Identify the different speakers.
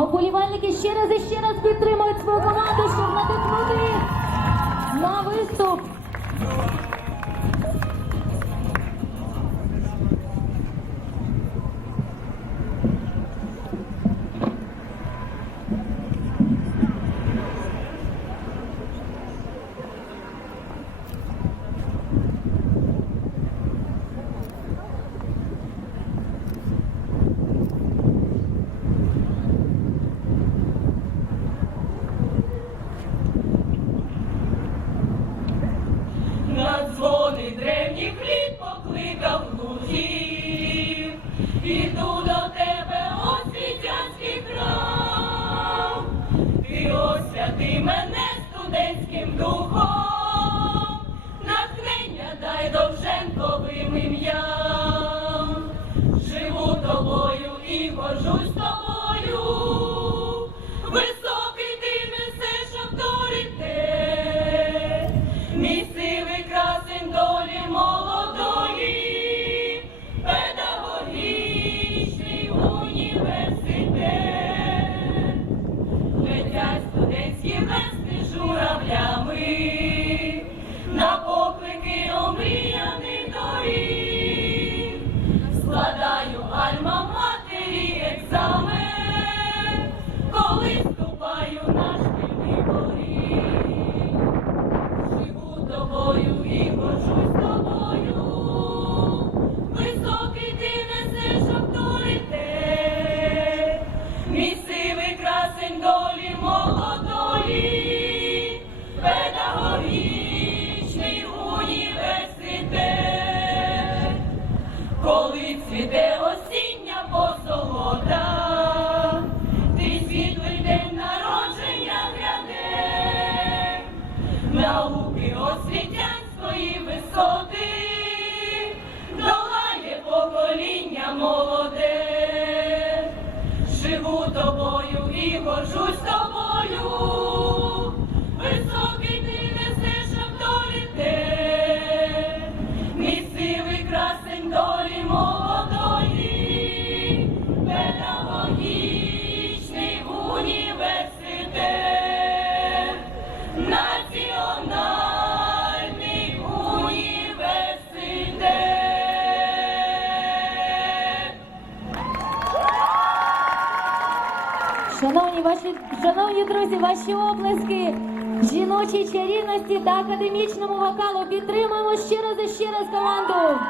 Speaker 1: А вболівальники ще раз і ще раз підтримують свою команду, щоб надихнути їх на виступ.
Speaker 2: Ім'ям, живу тобою і горжусь тобою, високий ти несеш авторитет, мій сивий долі молодої, педагогічний університет. Летять студентські вести журавлями, коли цвіте осіння позолота, ти світлий день народження гряде. Науки освітянської висоти, долає покоління молоде, живу тобою і горжусь
Speaker 1: Шановні ваші, шановні друзі, ваші оплески жіночій чарівності та академічному вокалу. Підтримуємо ще раз і ще раз команду.